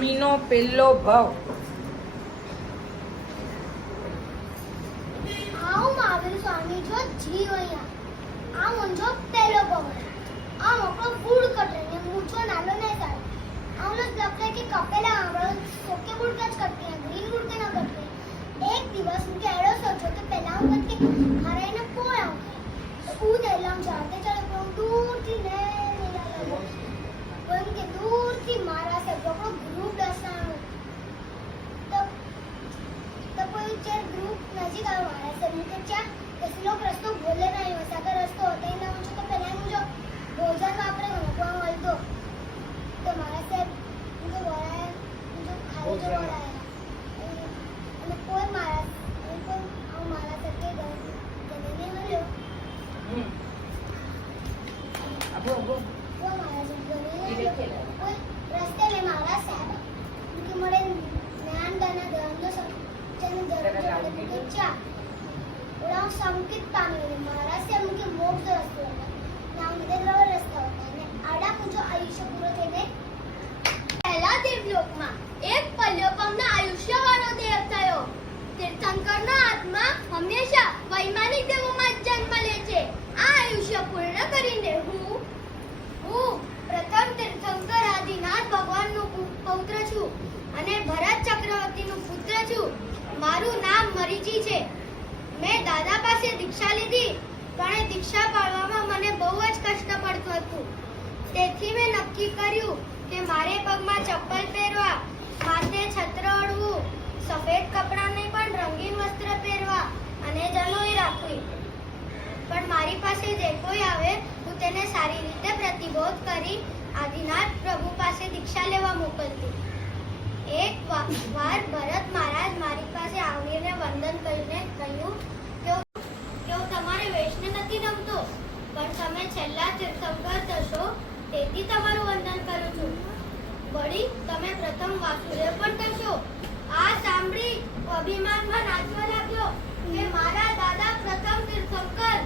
સ્વામીનો પહેલો ભાવ. आओ महावीर स्वामी जो जीवया आ मुंजो पहलो पवन आ मोको फूड कटे ने मुझो नालो ने साल आ लोग लगता है कि कपेला आवड़ो सोके बुड़ के करते हैं ग्रीन बुड़ के ना करते एक दिवस मुझे एड़ो सोचो तो पहला हम करके हरे ने कोई आओ स्कूल एलाम जाते चले पर दूर थी ने वन के दूर थी मारा से लोगो ग्रुप दसा तो कोई चार ग्रुप नजीक आयो मारा से मुझे क्या कैसे लोग रस्तो बोले नहीं हो अगर रस्तो होता ही ना मुझे तो पहले मुझे भोजन वापरे को मल दो तो मारा से मुझे बोला है मुझे खाली जो बोला है અને કોઈ મારા કોઈ આવ મારા સકે ગને ને મળ્યો અબો અબો वो मारा से गने कोई रस्ते में मारा साहब कि मरे ज्ञान दाना दंडो सब चने जरूर क्या ओला संकित पामे मारा से मुके मोक्ष रस्तो नाम दे रवा रस्ता होता है आड़ा मुझे आयुष्य पूरा થઈને પહેલા દેવલોકમાં એક પલ્યોપમના આયુષ્યવાળો દેવ થયો તીર્થંકરનો આત્મા હંમેશા વૈમાનિક દેવોમાં જન્મ લે છે આ આયુષ્ય પૂર્ણ કરીને હું પ્રથમ તીર્થંકર આદિનાથ ભગવાનનો પૌત્ર છું અને ભરત ચક્રવર્તીનો પુત્ર છું મારું નામ મરીચી છે મેં દાદા પાસે દીક્ષા લીધી પણ એ દીક્ષા પાળવામાં મને બહુ જ કષ્ટ પડતું હતું તેથી મેં નક્કી કર્યું કે મારે પગમાં ચપ્પલ પહેરવા માથે છત્ર ઓઢવું સફેદ કપડાં નહીં પણ રંગીન વસ્ત્ર પહેરવા અને જનોઈ રાખવી પણ મારી પાસે જે કોઈ આવે હું તેને સારી રીતે પ્રતિબોધ કરી આદિનાથ પ્રભુ પાસે દીક્ષા લેવા મોકલતી એક વાર ભરત મહારાજ મારી પાસે આવીને વંદન કરીને કહ્યું કે હું તમારે વેશને નથી ગમતો પણ તમે છેલ્લા તીર્થંકર થશો તેથી તમારું વંદન કરું છું વળી તમે પ્રથમ વાસુદેવ પણ થશો આ સાંભળી અભિમાનમાં નાચવા લાગ્યો કે મારા દાદા પ્રથમ તીર્થંકર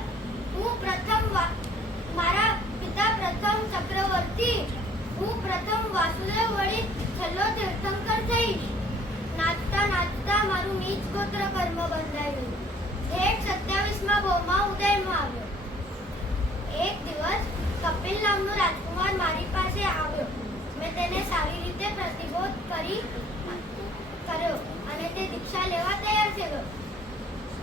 હું પ્રથમ મારા પિતા પ્રથમ ચક્રવર્તી હું પ્રથમ વાસુદેવ વળી છેલ્લો તીર્થંકર થઈશ નાચતા નાચતા મારું નીચ ગોત્ર કર્મ બંધાયું જેઠ 27માં ભૌમાં ઉદયમાં આવ્યો એક દિવસ કપિલ નામનો રાજકુમાર મારી પાસે આવ્યો મેં તેને સારી રીતે પ્રતિબોધ કર્યો અને તે દીક્ષા લેવા તૈયાર થયો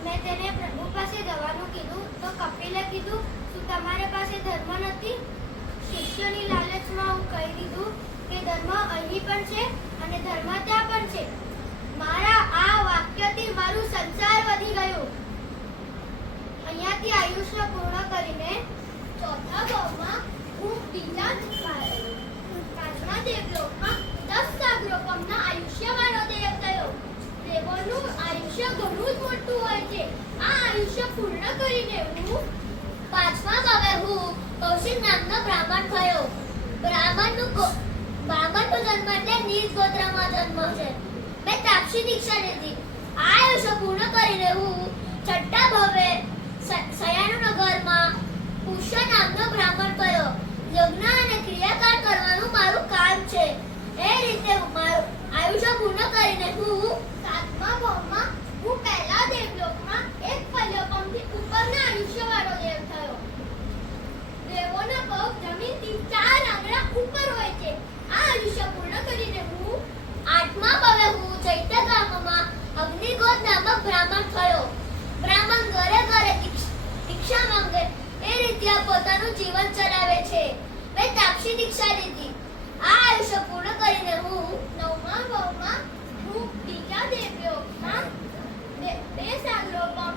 મેં તેને પ્રભુ પાસે જવાનું કીધું તો કપિલે કીધું શું તમારે પાસે ધર્મ નથી શિષ્યની લાલચમાં હું કહી દીધું કે ધર્મ અહીં પણ છે અને ધર્મ ત્યાં પણ છે મારા આ વાક્યથી મારું સંસાર વધી ગયું અહીંયાથી આયુષ્ય પૂર્ણ કરીને ચોથા ભાવમાં હું બીજા પાંચમા દેવલોકમાં 10 સાગરોપમના આયુષ્યવાળો દેવ થયો દેવોનું આયુષ્ય ઘણું જ મોટું હોય છે આ આયુષ્ય પૂર્ણ કરીને હું પાંચમા ભાવે હું કૌશિક નામનો બ્રાહ્મણ થયો બ્રાહ્મણનો જન્મ એટલે નીચ ગોત્રમાં જન્મ છે મેં તાપસી દીક્ષા લીધી આ આયુષ્ય પૂર્ણ કરીને હું છઠ્ઠા ભાવે સયાનુ નગરમાં પુષ્ય નામનો બ્રાહ્મણ થયો યજ્ઞ અને ક્રિયાકાર કરવાનું મારું કામ છે એ રીતે મારું આયુષ્ય પૂર્ણ કરીને હું સાતમા ભાવમાં હું પહેલા દેવલોકમાં એક પલ્યોપમથી ઉપરના આયુષ્યવાળો દેવ થયો દેવોના પગ જમીનથી 4 આંગળા ઉપર હોય છે આ આયુષ્ય પૂર્ણ કરીને હું આઠમા ભાવે હું ચૈત્ય ગામમાં અગ્નિગોત્ર નામક બ્રાહ્મણ થયો બ્રાહ્મણ ઘરે ઘરે દીક્ષા માંગે એ રીતે પોતાનું જીવન ચલાવે છે મેં તાપસી દીક્ષા લીધી આ આયુષ્ય પૂર્ણ કરીને હું નવમા ભાવમાં હું બીજા દેવલોકમાં બે સાગરોપમ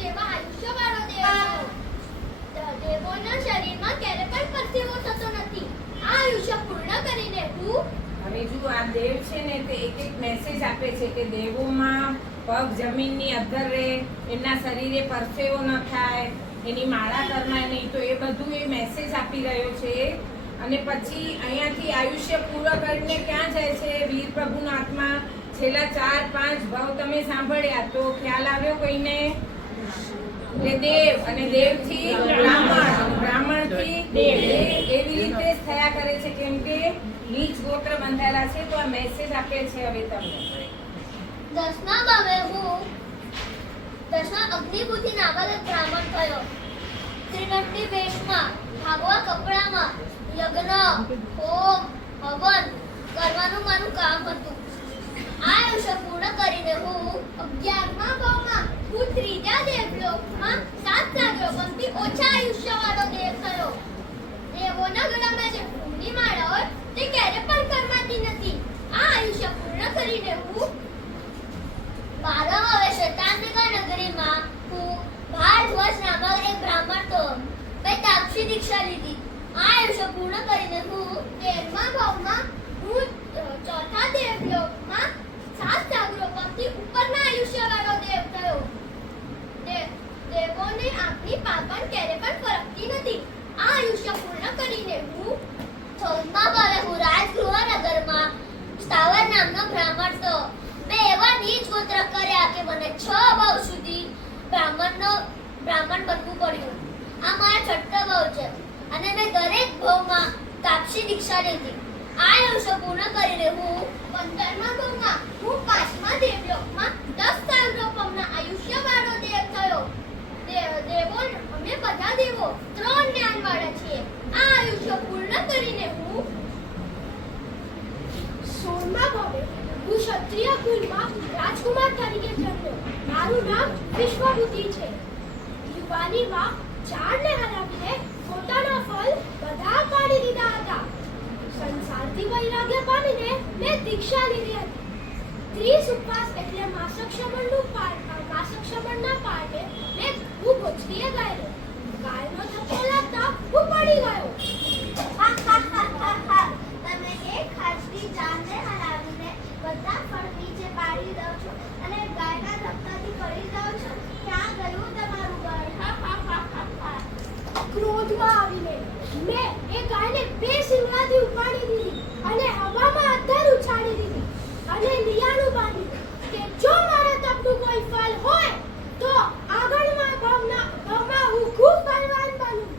જેવા આયુષ્યવાળો દેવ થયો દેવોના શરીરમાં ક્યારે પણ પરસેવો થતો નથી આ આયુષ્ય પૂર્ણ કરીને હું હવે જો આ દેવ છે ને તે એક એક મેસેજ આપે છે કે દેવોમાં પગ જમીનની અધર રહે એમના શરીરે પરસેવો ન થાય એની માળા કરનાર નહીં તો એ બધું એ મેસેજ આપી રહ્યો છે અને પછી અહીંયાથી આયુષ્ય પૂર્ણ કરીને ક્યાં જાય છે વીર પ્રભુનો આત્મા છેલ્લા 4-5 ભાવ તમે સાંભળ્યા તો ખ્યાલ આવ્યો કોઈને એટલે દેવ અને દેવથી બ્રાહ્મણ બ્રાહ્મણથી દેવ એવી રીતે જ થયા કરે છે કેમ કે નીચ ગોત્ર બંધાયેલા છે. તો આ મેસેજ આપે છે હવે તમને. 10મા ભાવે હું 10મા અગ્નિપુથી નામક એક બ્રાહ્મણ થયો. ત્રિદંડી વેશમાં, ભાગવા કપડામાં યજ્ઞ, હોમ, હવન કરવાનું મારું કામ હતું. આ આયુષ્ય પૂર્ણ કરીને હું 11મા ભાવમાં હું ત્રીજા દેવલોકમાં 7 સાગરોથી ઓછા આયુષ્યવાળો દેવ થયો. દેવોના ગળામાં જે ફૂલની માળા હોય તે ક્યારે પણ કરમાતી નથી. આ આયુષ્ય પૂર્ણ કરીને હું 12મા હવે શતાંતિકા નગરીમાં હું ભારદ્વાજ નામક એક બ્રાહ્મણ તો મેં તાક્ષી દીક્ષા લીધી. આ આયુષ્ય પૂર્ણ કરીને હું 13મા ભાવમાં હું ચોથા દેવલોકમાં 7 સાગરોથી ઉપરના આયુષ્યવાળો દેવ થયો. દેવોને આંખની પાપણ ક્યારે પણ ફરકતી નથી. આ આયુષ્ય પૂર્ણ કરીને હું 14મા ભાવે હું રાજગૃહનગરમાં સ્થાવર નામનો બ્રાહ્મણ તો મેં એવા નીચ ગોત્ર કર્યા કે મને 6 ભાવ સુધી બ્રાહ્મણ બનવું પડ્યું. આ મારા 6ઠ્ઠો ભાવ છે અને મેં દરેક ભાવમાં તાક્ષી દીક્ષા લીધી. આ આયુષ્ય પૂર્ણ કરીને હું 15મા ભાવમાં હું 5મા દેવલોકમાં 10 સાગરોપમના આયુષ્યવાળો દેવ થયો. દેવો અમે બધા દેવો 3 જ્ઞાનવાળા છીએ. આ આયુષ્ય પૂર્ણ કરીને હું 16મા ભાવે હું ક્ષત્રિય કુળમાં રાજકુમાર તરીકે જન્મ્યો. મારું નામ વિશ્વબુદ્ધિ છે. યુવાનીમાં ઝાડને હરાવીને પોતાના ફળ બધા કાઢી દીધા હતા. સંસારથી વૈરાગ્ય પામીને મેં દીક્ષા લીધી હતી. 30 ઉપવાસ એટલે માસક શ્રમણના પાઠે મેં હું ભોજતીએ ગયેલો. ગાયનો ધક્કો લાગતા હું પડી ગયો. તમે એક ખાસી ઝાડને હરાવીને બધા ફળ નીચે પાડી દો છો અને ગાયના ધક્કાથી પડી જાઓ છો. ક્યાં ગયું તમારું બળ? ક્રોધમાં આવીને મેં એ ગાયને 2 શિંગડાથી ઉપાડી દીધી અને હવામાં અધર ઉછાળી દીધી અને લિયાનું બાંધી કે જો મારા તપનું કોઈ ફળ હોય તો આગળના ભાવમાં હું ખૂબ બળવાન બનું.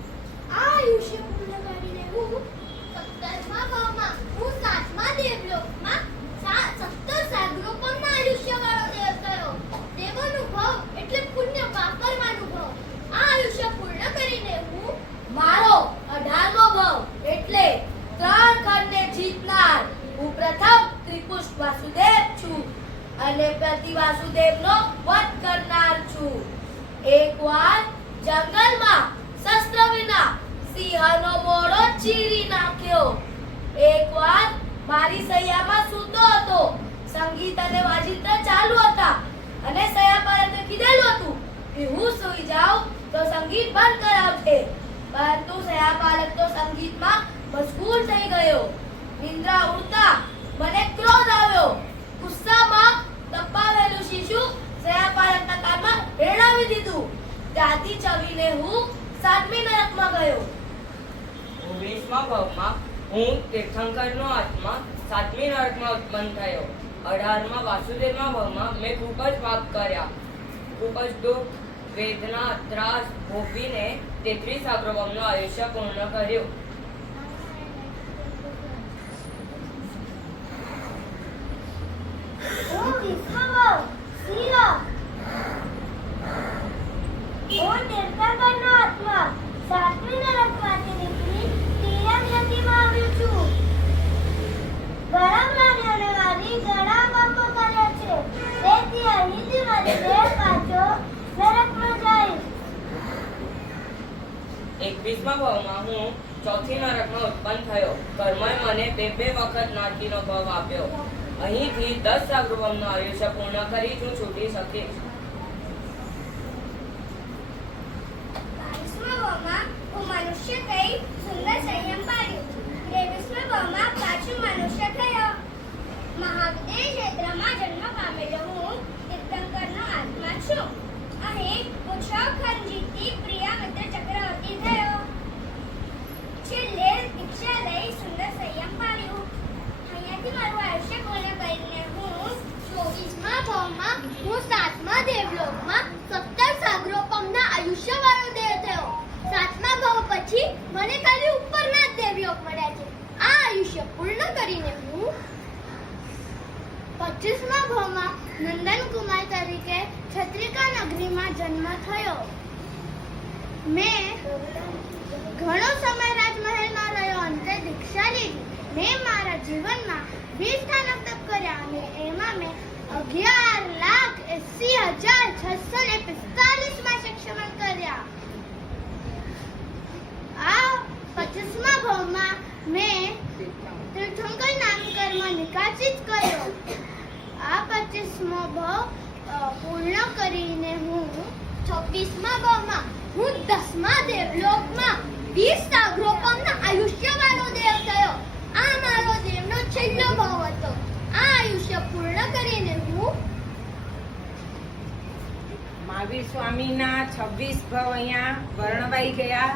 આ આયુષ્ય પૂર્ણ કરીને હું 17મા ભાવમાં હું 7મા દેવલોકમાં 17 સાગરોપમના આયુષ્યવાળો દેવ થયો. દેવોનું ભાવ એટલે પુણ્ય વાપરવાનું ભાવ. આ આયુષ્ય પૂર્ણ કરીને હું મારો 18મો ભાવ એટલે 3 ખંડને જીતનાર હું પ્રથમ ત્રિપુષ્ટ વાસુદેવ છું અને પ્રતિ વાસુદેવનો વધ કરનાર છું. એકવાર જંગલમાં શસ્ત્ર વિના સિંહનો મોઢો ચીરી નાખ્યો. એકવાર મારી સૈયામાં સૂતો હતો. સંગીત અને વાજિંત્ર ચાલુ હતા અને સૈયા પાલકે કીધેલું હતું કે હું સૂઈ જાઉં તો સંગીત બંધ કરાવજે. પરંતુ સૈયા પાલક તો સંગીતમાં મશગુલ થઈ ગયો. નિંદ્રા ઉડતા મને ક્રોધ આવ્યો. ગુસ્સામાં તપાવેલું શીશુ સૈયા પાલકના કાનમાં રેડાવી દીધું. ત્યાંથી ચવીને હું 7મી નરકમાં ગયો. 19મા ભાવમાં હું તીર્થંકરનો આત્મા 7મી નરકમાં ઉત્પન્ન થયો. 18મા વાસુદેવના ભાવમાં મેં ખૂબ જ પાપ કર્યા. ખૂબ જ દુઃખ, વેદના, ત્રાસ ભોગવીને 33 સાગરોપમનું આયુષ્ય પૂર્ણ કર્યું. હું 20મા ભાવ શિલા હું તીર્થંકરનો આત્મા 7મી નરકમાંથી નીકળી તિર્યક ગતિમાં આવ્યો છું. ઘણા પ્રાણીઓને મારી ઘણા પાપો કર્યા છે. તેથી અહીંથી મારી દેહ પાછો નરકમાં જાય. 21મા ભાવમાં હું 4થી નરકમાં ઉત્પન્ન થયો. કર્મએ મને 2 વખત નારકીનો ભાવ આપ્યો. અહીંથી 10 સાગરોપમનું આયુષ્ય પૂર્ણ કરી હું છૂટી શકીશ. 22મા ભાવમાં હું મનુષ્ય થઈ સુંદર સંયમ પાડ્યું. 23મા ભાવમાં પાછું મનુષ્ય થયો. મહાવિદેહ ક્ષેત્રમાં જન્મ પામેલો હું તીર્થંકરનો આત્મા છું. અહીં હું 6 ખંડ જીતી પ્રિય મિત્ર ચક્રવર્તી થયો. છેલ્લે દીક્ષા લઈ સુંદર સંયમ પાડ્યું. અહીંયાથી મારું આયુષ્ય પૂર્ણ કરીને હું 24મા ભાવમાં હું 7મા દેવ નંદનકુમાર તરીકે છત્રિકા નગરીમાં જન્મ થયો. મેં ઘણો સમય રાજમહેલમાં રહ્યો. અંતે દીક્ષા લીધી. મેં મારા જીવનમાં 20 સ્થાનક તપ કર્યા અને એમાં મેં 11,80,645 માસિક શમન કર્યા. આ 25મા ભાવમાં મેં તીર્થંકર નામ કર્મ નિકાચિત કર્યો. આ 25મો ભાવ પૂર્ણ કરીને હું 26મા ભાવમાં હું 10મા દેવલોકમાં 20 સાગરો પામના આયુષ્યવાળો દેવ થયો. આ મારો દેવનો છેલ્લો ભાવ હતો. આ આયુષ્ય પૂર્ણ કરીને હું મહાવીર સ્વામીના 26 ભાવ અહીંયા વર્ણવાઈ ગયા.